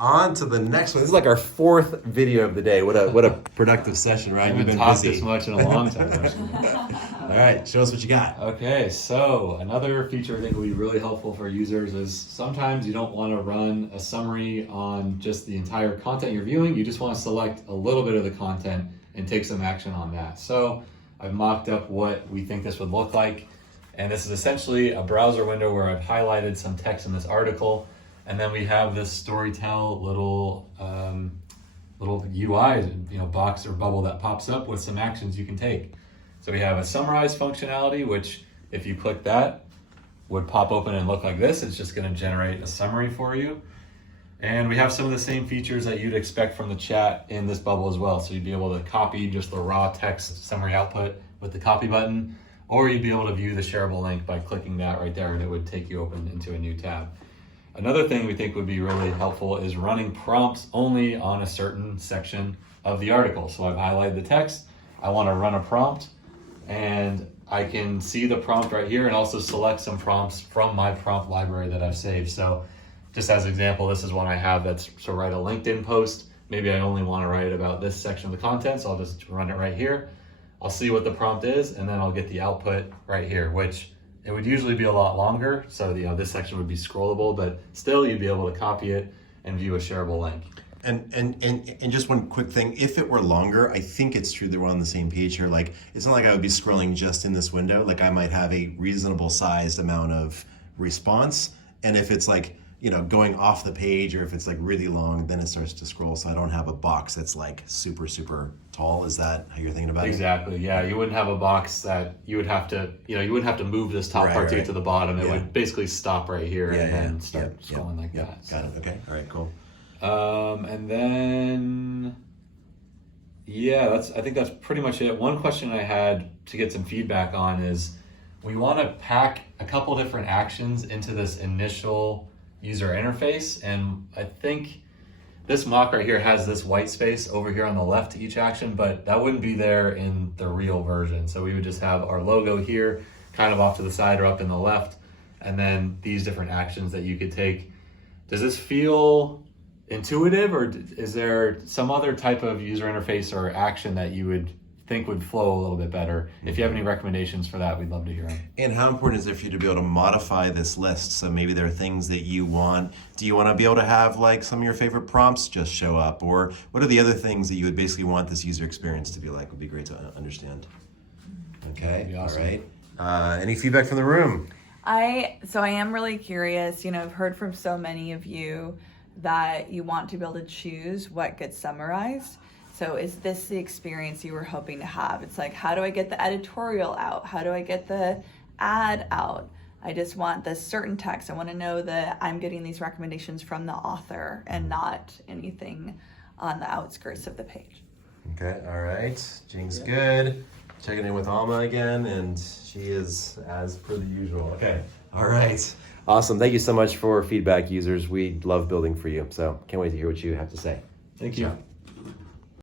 on to the next one. This is like our fourth video of the day. What a productive session, right? I haven't talked this much in a long time. All right, show us what you got. Okay, so another feature I think will be really helpful for users is sometimes you don't want to run a summary on just the entire content you're viewing. You just want to select a little bit of the content and take some action on that. So I've mocked up what we think this would look like. And this is essentially a browser window where I've highlighted some text in this article. And then we have this Storytell little UI, box or bubble that pops up with some actions you can take. So we have a summarize functionality, which if you click that would pop open and look like this. It's just going to generate a summary for you. And we have some of the same features that you'd expect from the chat in this bubble as well. So you'd be able to copy just the raw text summary output with the copy button, or you'd be able to view the shareable link by clicking that right there and it would take you open into a new tab. Another thing we think would be really helpful is running prompts only on a certain section of the article. So I've highlighted the text, I want to run a prompt, and I can see the prompt right here and also select some prompts from my prompt library that I've saved. So just as an example, this is one I have that's to write a LinkedIn post. Maybe I only want to write about this section of the content, so I'll just run it right here. I'll see what the prompt is, and then I'll get the output right here, which it would usually be a lot longer. So this section would be scrollable, but still you'd be able to copy it and view a shareable link. And just one quick thing, if it were longer, I think it's true that we're on the same page here. Like, it's not like I would be scrolling just in this window. Like, I might have a reasonable sized amount of response. And if it's like, going off the page, or if it's like really long, then it starts to scroll. So I don't have a box that's like super, super tall. Is that how you're thinking about it? Exactly. Yeah. You wouldn't have a box that you would have to, you wouldn't have to move this top part to get to the bottom. It would basically stop right here and then start scrolling like that. Got it. Okay. All right, cool. And then, I think that's pretty much it. One question I had to get some feedback on is we want to pack a couple different actions into this initial user interface. And I think this mock right here has this white space over here on the left to each action, but that wouldn't be there in the real version. So we would just have our logo here kind of off to the side or up in the left, and then these different actions that you could take. Does this feel intuitive, or is there some other type of user interface or action that you would think would flow a little bit better? If you have any recommendations for that, we'd love to hear them. And how important is it for you to be able to modify this list? So maybe there are things that you want. Do you want to be able to have like some of your favorite prompts just show up? Or what are the other things that you would basically want this user experience to be like? Would be great to understand. Okay, awesome. All right. Any feedback from the room? I am really curious. I've heard from so many of you that you want to be able to choose what gets summarized. So is this the experience you were hoping to have? It's like, how do I get the editorial out? How do I get the ad out? I just want this certain text. I want to know that I'm getting these recommendations from the author and not anything on the outskirts of the page. Okay, all right. Jing's good. Checking in with Alma again, and she is as per the usual. Okay, all right. Awesome. Thank you so much for feedback, users. We love building for you. So can't wait to hear what you have to say. Thank you.